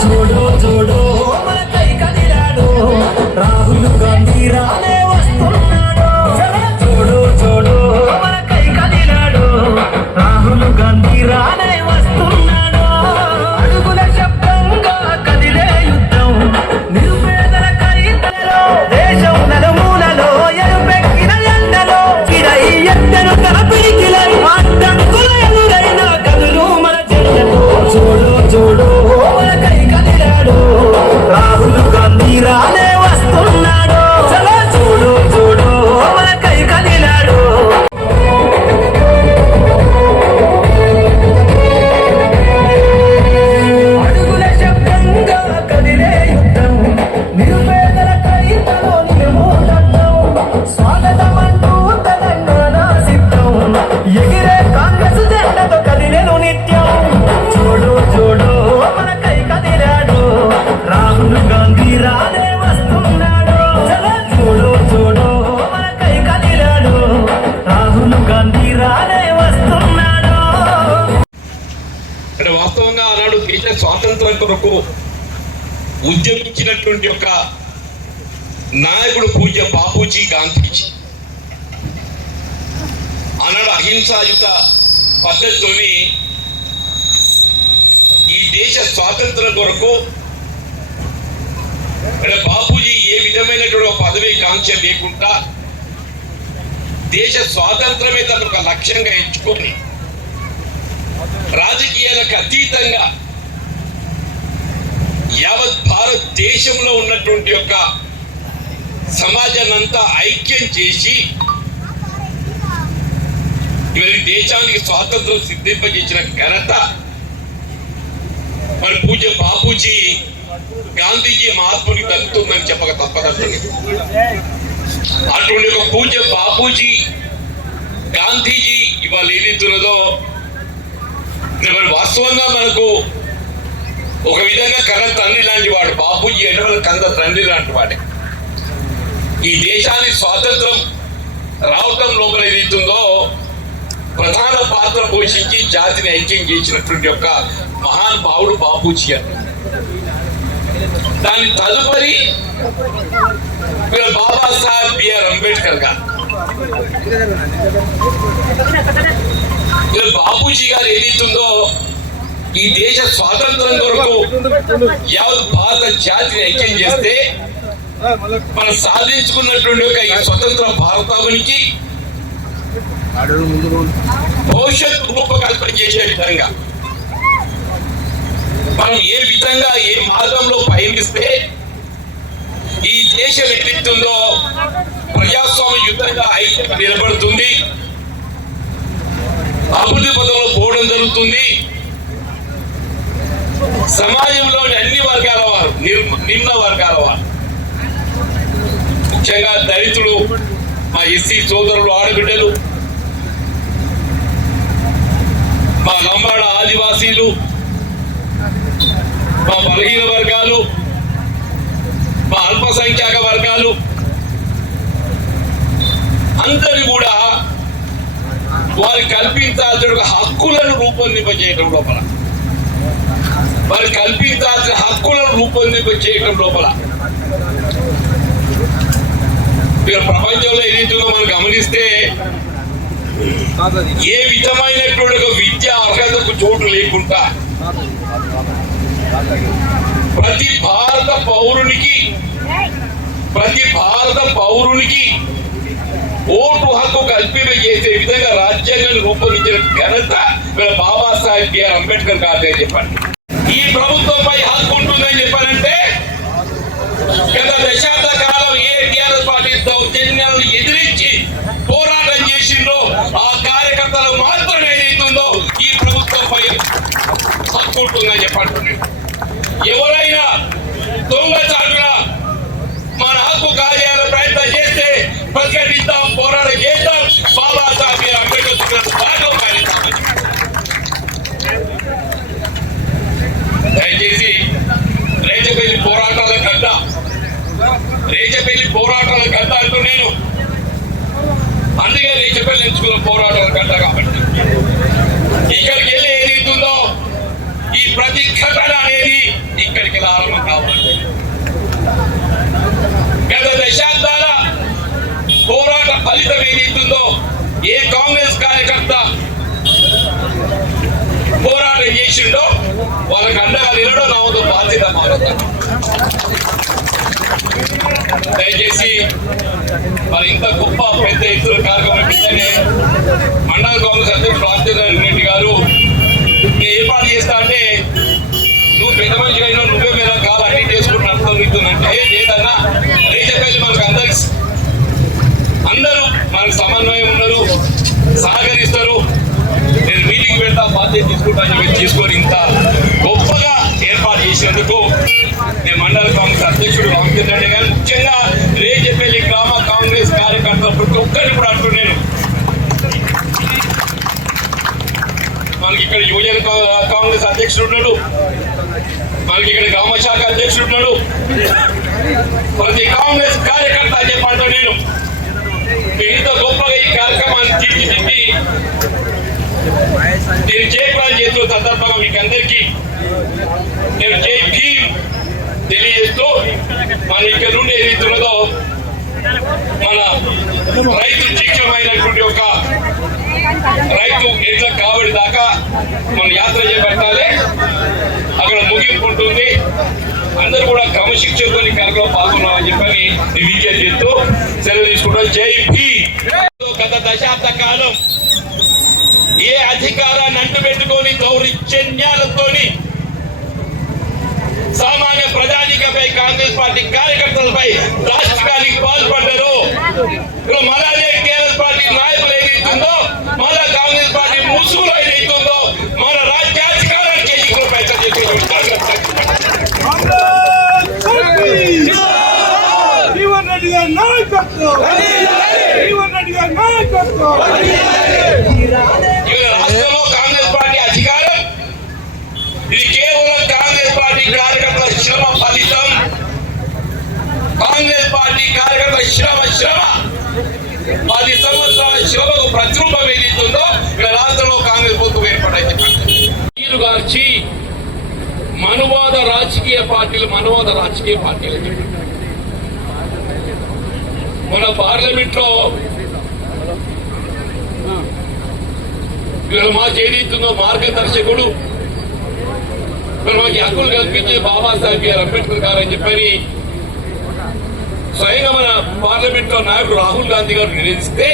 చూడు చూడు మన కై కదిలాడు రాహుల్ గాంధీ రానే వస్తున్నాడు చూడు చూడు మన కై కదిలాడు రాహుల్ గాంధీ రానే వస్తున్నాడు అడుగుల శబ్దంగా కదిలే యుద్ధం నిరుపేదల కైతలో దేశం నలుమూలలో ఎరుపెక్కిన ఎండలో చిరై ఎత్తను తన పిడికిలై అడ్డంకుల ఎదురైన కదులు మన జెండతో చూడు చూడు మన కై కదిలాడు రాహుల్ గాంధీ రానే వస్తున్నాడు చూడు చూడు మన కై కదిలాడు అడుగుల శబ్దంగా కదిలే యుద్ధం నిరుపేదల కైతలో నిర్మూలనం స్వాగతమంటూ తెలంగాణ సిద్ధం ఎగిరే కాంగ్రెస్ జెండతో కదిలేను నిత్యం చూడు చూడు మన కై కదిలాడు రాహుల్ గాంధీ రానే వస్తున్నాడు చూడు చూడు మన కై కదిలాడు రాహుల్ గాంధీ రానే వస్తున్నాడు. అంటే వాస్తవంగా ఆనాడు దేశ స్వాతంత్రం కొరకు ఉద్యమించినటువంటి ఒక నాయకుడు పూజ్య బాపూజీ గాంధీజీ ఆనాడు అహింసాయుత పద్ధతితోని ఈ దేశ స్వాతంత్రం కొరకు అంటే బాపూజీ ఏ విధమైనటువంటి ఒక పదవి కాంక్ష లేకుండా దేశ స్వాతంత్రమే తన ఒక లక్ష్యంగా ఎంచుకొని రాజకీయాలకు అతీతంగా యావత్ భారతదేశంలో ఉన్నటువంటి యొక్క సమాజాన్ని అంతా ఐక్యం చేసి ఇవాళ దేశానికి స్వాతంత్రం సిద్ధింపజేసిన ఘనత మరి పూజ్య బాపూజీ గాంధీజీ మహాత్మునికి దక్కుతుందని చెప్పక తప్పదండి. అటువంటి ఒక పూజ్య బాపూజీ గాంధీజీ ఇవాళ ఏదైతున్నదో మరి వాస్తవంగా మనకు ఒక విధంగా కన్న తండ్రి లాంటి వాడు బాపూజీ అంటే మన కంద తండ్రి లాంటి వాడే. ఈ దేశానికి స్వాతంత్రం రావటం లోపల ఏదైతుందో ప్రధాన పాత్ర పోషించి జాతిని ఐక్యం చేసినటువంటి యొక్క మహానుభావుడు బాపూజీ అని. దాని తదుపరి బాబాసాహెబ్ బిఆర్ అంబేద్కర్ గారు. బాపూజీ గారు ఏదైతుందో ఈ దేశ స్వాతంత్రం కొరకు యావత్ భారత జాతిని ఐక్యం చేస్తే మనం సాధించుకున్నటువంటి ఒక ఈ స్వతంత్ర భారతావనికి భవిష్యత్ రూపకల్పన చేసే విధంగా మనం ఏ విధంగా ఏ మార్గంలో పయనిస్తే ఈ దేశం ఎదుగుతుందో ప్రజాస్వామ్య యుద్ధంగా ఐక్యత నిలబడుతుంది, అభివృద్ధి పదంలో పోవడం జరుగుతుంది. సమాజంలోని అన్ని వర్గాల వారు, నిమ్న వర్గాల వారు, ముఖ్యంగా దళితులు, మా ఎస్సీ సోదరులు, ఆడబిడ్డలు, మా లంబాడ ఆదివాసీలు, మా బలహీన వర్గాలు, మా అల్పసంఖ్యాక వర్గాలు అందరి కూడా వారికి కల్పించాల్సిన హక్కులను రూపొందింపజేయడం లోపల, వారికి కల్పించాల్సిన హక్కులను రూపొందింపజేయడం లోపల ప్రపంచంలో ఏదైతుందో మనం గమనిస్తే ఏ విధమైనటువంటి ఒక విద్యా అర్హతకు చోటు లేకుండా ప్రతి భారత పౌరునికి ఓటు హక్కు కల్పింపజేసే విధంగా రాజ్యాంగాన్ని రూపొందించిన ఘనత బాబాసాహెబ్ బిఆర్ అంబేద్కర్ గారు చెప్పండి. ఈ ప్రభుత్వంపై హక్కు ఉంటుందని చెప్పారంటే గత దశాబ్ద కాలం ఏ టీఆర్ఎస్ పార్టీ దౌర్జన్యాలను ఎదిరించి పోరాటం చేసిందో ఆ కార్యకర్తలు మాత్రమే ఏదైతుందో ఈ ప్రభుత్వంపై హక్కు ఉంటుందని చెప్పండి. ఎవరైనా దొంగచాటుగా మన హక్కు కార్యాలయ ప్రయత్నం చేస్తే ప్రతిఘటిస్తాం, పోరాటం చేస్తాం. బాబాసాహెబ్ బిఆర్ అంబేద్కర్ భాగం కార్యక్రమం. దయచేసి రేచపల్లి పోరాటాల గడ్డ అంటూ నేను అందుకే రేచపల్లి ఎంచుకున్న పోరాటాల గడ్డ కాబట్టి ఇక్కడికి వెళ్ళి ఏదైతుందో ఈ ప్రతి ఘటన అనేది ఇక్కడికి ఆరంభం కావాలి. గత దశాబ్దాల పోరాట ఫలితం ఏదైతుందో ఏ కాంగ్రెస్ కార్యకర్త పోరాటం చేసిండో వాళ్ళకి అండగా నిలడం నా వంతు బాధ్యత మారుతుంది. దయచేసి మరి ఇంత గొప్ప పెద్ద ఎత్తున కార్యక్రమం కిందనే మండల కాంగ్రెస్ అధ్యక్షుడు రాజశేఖర రెడ్డి గారు నేను ఏర్పాటు చేస్తా అంటే నువ్వు పెద్ద మనిషి అయినా నువ్వే మీద కాలు అన్ని చేసుకుని నడుపుతుందంటే లేదన్నా రేచపల్లి మనకు అందరూ మనకు సమన్వయం ఉన్నారు, సహకరిస్తారు. నేను మీటింగ్ పెడతా బాధ్యత తీసుకుంటా అని చెప్పి తీసుకొని ఇంత గొప్పగా ఏర్పాటు చేసినందుకు నేను మండల కాంగ్రెస్ అధ్యక్షుడు రామచంద్ర రెడ్డి గారు, ముఖ్యంగా రేచపల్లి గ్రామ కాంగ్రెస్ కార్యకర్తలు ప్రతి ఒక్కరిని కూడా అంటున్నాను. మనకి ఇక్కడ యువజన కాంగ్రెస్ అధ్యక్షుడు ఉన్నాడు, మనకి ఇక్కడ గ్రామ శాఖ అధ్యక్షుడు ఉన్నాడు. ప్రతి కాంగ్రెస్ కార్యకర్త అని చెప్పంటూ నేను ఇంత గొప్పగా ఈ కార్యక్రమాన్ని తీర్చిదిద్ది నేను జయప్రాలు చేస్తున్న సందర్భంగా మీకు అందరికీ నేను జై భీమ్ తెలియజేస్తూ మన ఇక్కడ నుండి ఏదైతున్నదో మన రైతు శిక్షమైనటువంటి ఒక రైతు ఎట్లా కావడి దాకా మనం యాత్ర చేపట్టాలి. అక్కడ ముగింపు ఉంటుంది. అందరూ కూడా క్రమశిక్షణతో కార్యక్రమం పాల్గొన్నామని చెప్పని విజ్ఞప్తి చేస్తూ సెలవు తీసుకుంటాం. జై భీమ్. గత దశాబ్ద కాలం ఏ అధికారాన్ని అంటుపెట్టుకొని దౌర్జన్యాలతోని సామాన్య ప్రజానికపై కాంగ్రెస్ పార్టీ కార్యకర్తలపై రాష్ట్రానికి పాల్పడ్డారు. మళ్ళీ టీఆర్ఎస్ పార్టీ నాయకులు ఏదైతుందో మళ్ళా కాంగ్రెస్ పార్టీ ముసుగులో ఏదైతుందో మన రాజ్యాధికారాన్ని చేసి ప్రయత్నం చేసే రాష్ట్రంలో కాంగ్రెస్ పార్టీ అధికారం ఇది కేవలం కాంగ్రెస్ పార్టీ కార్యకర్తల శ్రమ ఫలితం. కాంగ్రెస్ పార్టీ కార్యకర్తల శ్రమ 10 సంవత్సరాల శ్రమకు ప్రతిరూపం ఏదైతుందో ఇక్కడ రాష్ట్రంలో కాంగ్రెస్ ప్రభుత్వం ఏర్పడింది. నీరు గార్చి మనువాద రాజకీయ పార్టీలు మన పార్లమెంట్ లో ఇక్కడ మాకు ఏదైతుందో మార్గదర్శకుడు మాకు హక్కులు కల్పించే బాబాసాహెబ్ బిఆర్ అంబేద్కర్ గారు అని చెప్పని స్వయంగా మన పార్లమెంట్ లో నాయకుడు రాహుల్ గాంధీ గారు నివేదిస్తే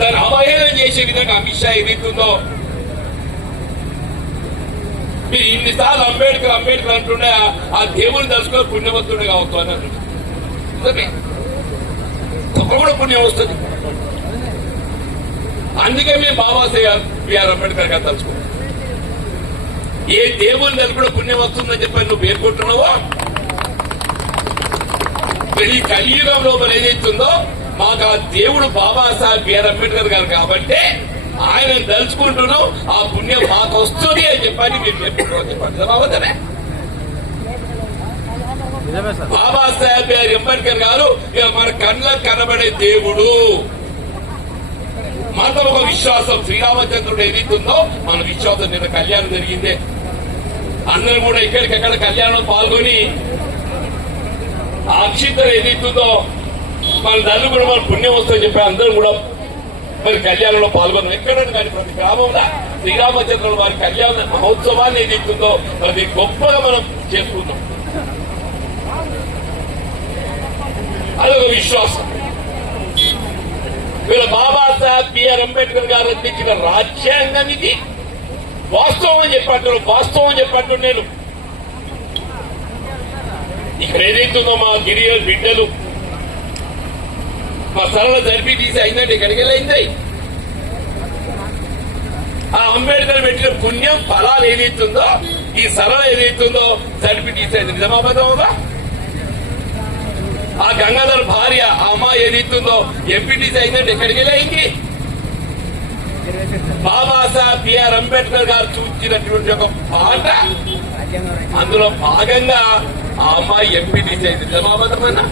దాన్ని అవహేళన చేసే విధంగా అమిత్ షా ఏదైతుందో మీరు ఇన్నిసార్లు అంబేద్కర్ అంటుండే ఆ దేవుని దర్శకులు పుణ్యవంతుడే కావచ్చు అన్నారు. తప్ప కూడా పుణ్యం వస్తుంది. అందుకే మేము బాబాసాహెబ్ బిఆర్ అంబేద్కర్ గారు తలుచుకున్నాం. ఏ దేవుని దర్శకుడు పుణ్యం వస్తుందని చెప్పని నువ్వు పేర్కొంటున్నావో ఈ కలియుగంలో ఏదైతుందో మాకు ఆ దేవుడు బాబాసాహెబ్ బిఆర్ అంబేద్కర్ గారు కాబట్టి ఆయన తలుచుకుంటున్నాం, ఆ పుణ్యం మాకు వస్తుంది అని చెప్పని మీరు చెప్పుకుంటున్నాం. బాబాసాహెబ్ బిఆర్ అంబేద్కర్ గారు ఇక మన కళ్ళకు కనబడే దేవుడు. మాతో ఒక విశ్వాసం శ్రీరామచంద్రుడు ఏదైతుందో మన విశ్వాసం నిన్న కళ్యాణం జరిగిందే. అందరూ కూడా ఎక్కడికెక్కడ కళ్యాణం పాల్గొని ఆ అక్షింతలు ఏదైతుందో మన తల్లి కూడా మన పుణ్యం వస్తుందని చెప్పి అందరూ కూడా మరి కళ్యాణంలో పాల్గొన్నాం. ఎక్కడని కానీ ప్రతి గ్రామంలో శ్రీరామచంద్రుడు వారి కళ్యాణ మహోత్సవాన్ని ఏదైతుందో అది గొప్పగా మనం చేసుకుందాం. అదొక విశ్వాసం. వీళ్ళ బాబాసాహెబ్ బిఆర్ అంబేద్కర్ గారు అందించిన రాజ్యాంగం ఇది. వాస్తవం అని చెప్పట్టు నేను ఇక్కడ ఏదైతుందో మా గిరిజన బిడ్డలు మా సరళ జరిపి తీసి అయిందంటే ఇక్కడికి వెళ్ళయింది. ఆ అంబేద్కర్ పెట్టిన పుణ్యం ఫలాలు ఏదైతుందో ఈ సరళ ఏదైతుందో జరిపి తీసేది నిజమాబద్ధంగా. ఆ గంగాధర్ భార్య ఆ అమ్మాయి ఏదైతుందో ఎంపీటీసీ అయిందంటే ఎక్కడికి వెళ్ళయింది. బాబాసాహెబ్ బిఆర్ అంబేద్కర్ గారు చూపించినటువంటి ఒక పాట అందులో భాగంగా ఆ అమ్మాయి ఎంపీటీసీ అయింది. నిజమాబద్ధమన్నా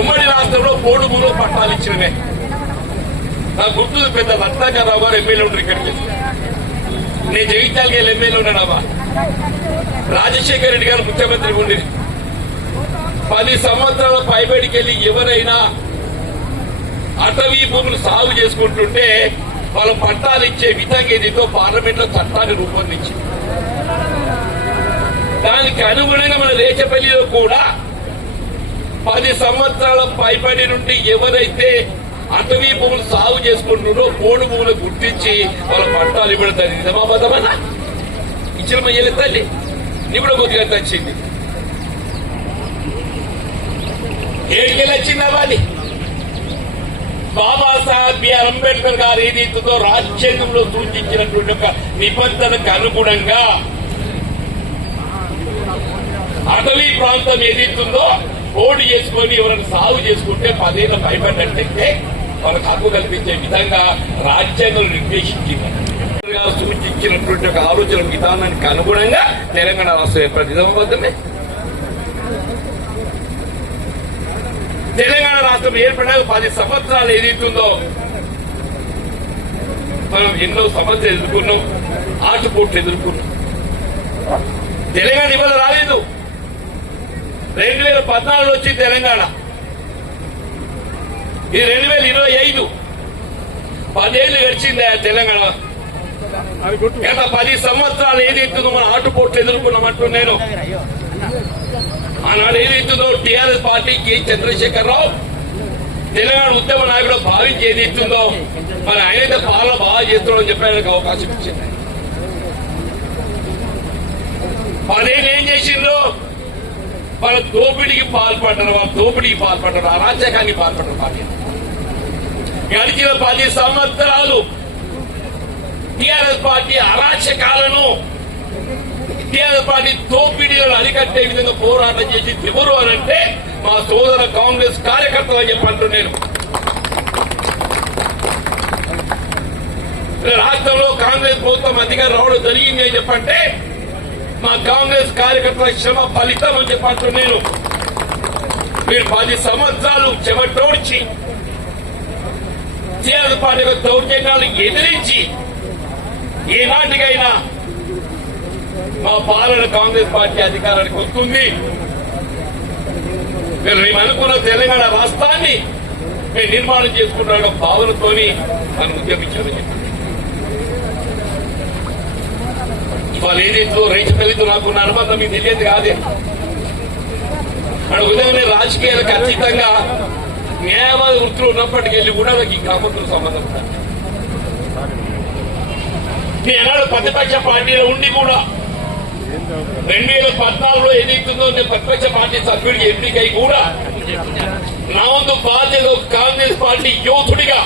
ఉమ్మడి రాష్ట్రంలో 3 పట్టాలు ఇచ్చినవే. నా గుర్తు పెద్ద రత్నాకర్రావు గారు ఎమ్మెల్యే ఉంటారు ఇక్కడికి. నేను జగిత్యాలకి వెళ్ళి ఎమ్మెల్యే ఉన్నానమ్మా. రాజశేఖర రెడ్డి గారు ముఖ్యమంత్రి ఉండి 10 సంవత్సరాల పైబడికి వెళ్ళి ఎవరైనా అటవీ భూములు సాగు చేసుకుంటుంటే వాళ్ళ పట్టాలు ఇచ్చే విధంగా ఏదితో పార్లమెంట్ లో చట్టాన్ని రూపొందించింది. దానికి అనుగుణంగా మన రేచపల్లిలో కూడా 10 సంవత్సరాల పైబడి నుండి ఎవరైతే అటవీ భూములు సాగు చేసుకుంటున్నారో పోడు భూములు గుర్తించి వాళ్ళ పట్టాలు ఇవ్వడం జరిగింది. నిజమాబద్ధమన్నా ఇచ్చిన మయ్యల తల్లి నీ కూడా కొద్దిగా వచ్చింది. ఏడుకెళ్ళి వచ్చిందా అది బాబాసాహెబ్ బిఆర్ అంబేద్కర్ గారు ఏదైతుందో రాజ్యాంగంలో సూచించినటువంటి ఒక నిబంధనకు అనుగుణంగా అటవీ ప్రాంతం ఏదైతుందో పోటీ చేసుకొని ఎవరైనా సాగు చేసుకుంటే 10 ఏళ్ళ పైబడినట్టయితే వాళ్ళకి హక్కు కల్పించే విధంగా రాజ్యాంగం నిర్దేశించింది. సూచించినటువంటి ఒక ఆలోచన విధానానికి అనుగుణంగా తెలంగాణ రాష్ట్రం ఏర్పడింది. నిజామాబాద్నే తెలంగాణ రాష్ట్రం ఏర్పడినాక 10 సంవత్సరాలు ఏదైతుందో మనం ఎన్నో సమస్యలు ఎదుర్కొన్నాం, ఆటుపోట్లు ఎదుర్కొన్నాం. తెలంగాణ ఇవాళ రాలేదు. 2014 వచ్చి తెలంగాణ, ఇది 2025. 10 ఏళ్ళు గడిచింది తెలంగాణ. గత 10 సంవత్సరాలు ఏదైతుందో మనం ఆటుపోట్లు ఎదుర్కొన్నామంటూ నేను ఆనాడు ఏదైతుందో టీఆర్ఎస్ పార్టీకి చంద్రశేఖరరావు తెలంగాణ ఉద్యమ నాయకుడు భావించి ఏదైతుందో మరి ఆయనైతే పాలన బాగా చేస్తున్నాడని చెప్పి ఆయనకు అవకాశం ఇచ్చింది. 10 ఏళ్ళు ఏం చేసిండ్రు? వాళ్ళ దోపిడీకి పాల్పడ్డారు, అరాచకానికి పాల్పడ్డారు. పార్టీ గడిచిన 10 సంవత్సరాలు టీఆర్ఎస్ పార్టీ అరాచకాలను, టీఆర్ఎస్ పార్టీ దోపిడీలను అరికట్టే విధంగా పోరాటం చేసి ఎవరు అనంటే మా సోదర కాంగ్రెస్ కార్యకర్తలు అని చెప్పంటూ నేను రాష్ట్రంలో కాంగ్రెస్ ప్రభుత్వం అధికారం రావడం జరిగింది అని చెప్పంటే మా కాంగ్రెస్ కార్యకర్తల శ్రమ ఫలితం అని చెప్పంటూ నేను మీరు 10 సంవత్సరాలు చెమటోడ్చి టీఆర్ఎస్ పార్టీ యొక్క దౌర్జన్యాలు ఎదిరించి ఏనాటికైనా మా పాలన కాంగ్రెస్ పార్టీ అధికారానికి వస్తుంది. మేము అనుకున్న తెలంగాణ రాష్ట్రాన్ని మేము నిర్మాణం చేసుకుంటున్న భావనతోని మనం ఉద్యమించామని చెప్పారు. ఇవాళ ఏదైతే రైతుపల్లితో నాకున్న అనుబంధం మీకు తెలియదు కాదే. మన ఉదయమే రాజకీయాలకు అతీతంగా న్యాయవాద వృత్తులు ఉన్నప్పటికెళ్ళి కూడా నాకు ఈ గ్రామంతో సంబంధం ఉంటాను. నేను ఎన్నాడు ప్రతిపక్ష పార్టీలో ఉండి కూడా 2014లో ఏదైతుందో నేను ప్రతిపక్ష పార్టీ సభ్యుడికి ఎంపికై కూడా నా వంతు బాధ్యత కాంగ్రెస్ పార్టీ యోధుడిగా,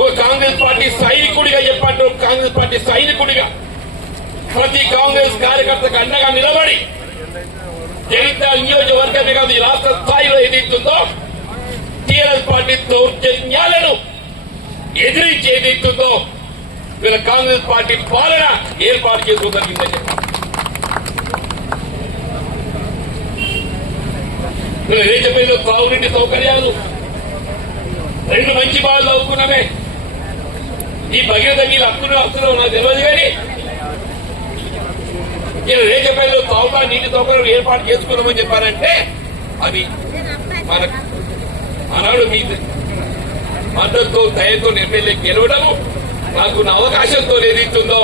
ఒక కాంగ్రెస్ పార్టీ సైనికుడిగా చెప్పండి, ఒక కాంగ్రెస్ పార్టీ సైనికుడిగా ప్రతి కాంగ్రెస్ కార్యకర్తకు అండగా నిలబడి జగిత్యాల నియోజకవర్గమే కాదు ఈ రాష్ట్ర స్థాయిలో ఏదైతుందో టీఆర్ఎస్ పార్టీ దౌర్జన్యాలను ఎదిరించి ఏదైతుందో వీళ్ళ కాంగ్రెస్ పార్టీ పాలన ఏర్పాటు చేసుకోగలిగిందని చెప్పారు. రేచపల్లిలో త్రాగునీటి సౌకర్యాలు 2 మంచి బాగా చదువుకున్నామే. ఈ భగీరథ నీళ్ళు హక్కులు నాకు తెలియదు కానీ నేను రేచపల్లిలో తాగుతా నీటి సౌకర్యం ఏర్పాటు చేసుకున్నామని చెప్పారంటే అది మనకు ఆనాడు మీ మద్దతుతో దయతో ఎమ్మెల్యే గెలవడము నాకు నా అవకాశంతో ఏదైతుందో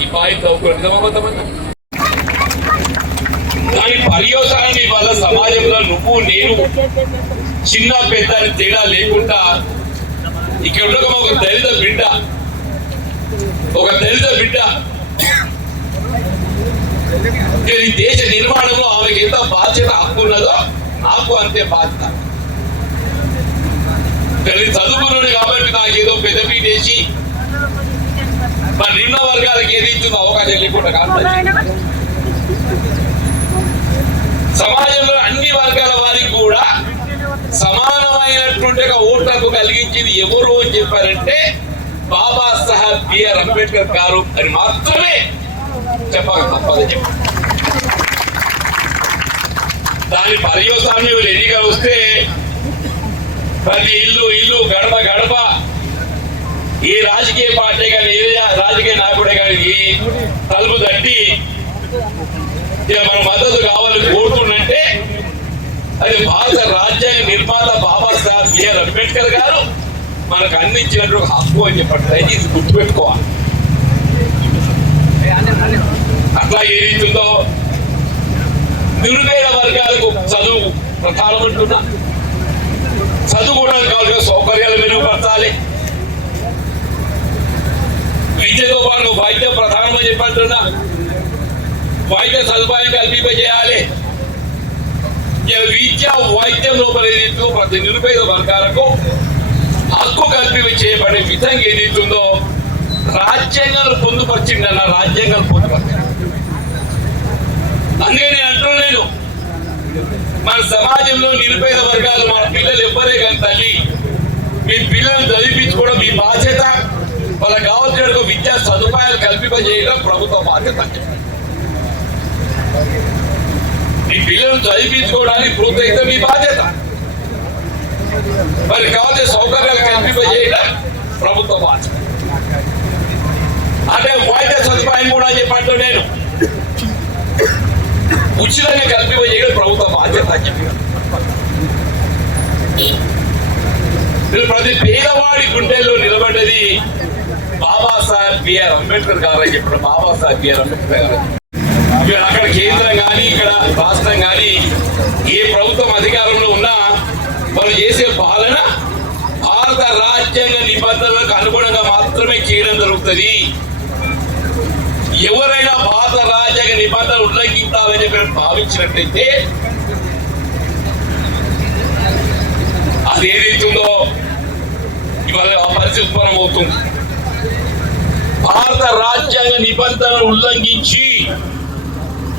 ఈ బాధ్యత సౌకర్యం నిజమవుతామన్నా. దాని పర్యవసానం వల్ల సమాజంలో నువ్వు నేను చిన్న పెద్ద తేడా లేకుండా ఇక్కడ ఉన్న ఒక దళిత బిడ్డ ఈ దేశ నిర్మాణంలో ఆమెకి ఎంత బాధ్యత హక్కు ఉన్నదో నాకు అంతే బాధ్యత. చదువుకున్నాడు కాబట్టి నాకు ఏదో పెద్దపీ వేసి మరి నిమ్న వర్గాలకు ఏది ఇస్తుందో అవకాశం లేకుండా కాదు. సమాజంలో అన్ని వర్గాల వారికి కూడా సమానమైనటువంటి ఒక ఓట్లకు కలిగించింది ఎవరు అని చెప్పారంటే బాబాసాహెబ్ బిఆర్ అంబేద్కర్ గారు అని మాత్రమే చెప్పక తప్పదని చెప్పి దాని పర్యవసానం ఎన్నికలు వస్తే ప్రతి ఇల్లు గడప ఏ రాజకీయ పార్టీ కానీ ఏ రాజకీయ నాయకుడే కానీ ఈ తలుపు తట్టి మన మద్దతు కావాలని కోరుతుందంటే అది భారత రాజ్యాంగ నిర్మాత బాబాసాహెబ్ బిఆర్ అంబేద్కర్ గారు మనకు అందించినట్టు హక్కు అని చెప్పట్టు ఇది గుర్తుపెట్టుకోవాలి. అట్లా ఏ రీతి ఉందో నిరుపేద వర్గాలకు చదువు ప్రధానం అంటున్నా, చదువుకోవడానికి కావాల్సిన సౌకర్యాలు మెరుగుపరచాలి, విద్యతో పాటు వైద్యం ప్రధానమని చెప్పంటున్నా, వైద్య సదుపాయం కల్పింపజేయాలి. విద్య వైద్యం లోపల ఏదైతుందో ప్రతి నిరుపేద వర్గాలకు హక్కు కల్పించబడే విధంగా ఏదైతుందో రాజ్యాంగాలు పొందుపరిచిందన్న రాజ్యాంగాలు పొందుపరిచింది. అందుకే నేను అంటున్నాను, మన సమాజంలో నిరుపేద వర్గాలు మన పిల్లలు ఎవ్వరే కానీ తల్లి మీ పిల్లలను చదివించుకోవడం మీ బాధ్యత. వాళ్ళకి కావాల్సిన విద్యా సదుపాయాలు కల్పింపజేయడం ప్రభుత్వ బాధ్యత. మీ పిల్లలను చదివించుకోవడానికి ప్రోత్సహించడం మీ బాధ్యత. మరి కావాల్సిన సౌకర్యాలు కల్పింపజేయడం ప్రభుత్వ బాధ్యత. అంటే వైద్య సదుపాయం కూడా చెప్పంటూ నేను ఉచితంగా కల్పింపజేయడం ప్రభుత్వ బాధ్యత అని చెప్పి ప్రతి పేదవాడి గుండెల్లో నిలబడ్డది బాబాసాహెబ్ బిఆర్ అంబేద్కర్ గారు అని చెప్పారు. బాబాసాహెబ్ బిఆర్ అంబేద్కర్ గారు అక్కడ కేంద్రం కానీ ఇక్కడ రాష్ట్రం కానీ ఏ ప్రభుత్వం అధికారంలో ఉన్నా వాళ్ళు చేసే పాలన భారత రాజ్యాంగ నిబంధనలకు అనుగుణంగా మాత్రమే చేయడం జరుగుతుంది. ఎవరైనా భారత రాజ్యాంగ నిబంధనలు ఉల్లంఘించాలని చెప్పి భావించినట్లయితే అది ఏదైతుందో ఇవాళ ఆ పరిస్థితి ఉత్పన్నమవుతుంది. భారత రాజ్యాంగ నిబంధనలు ఉల్లంఘించి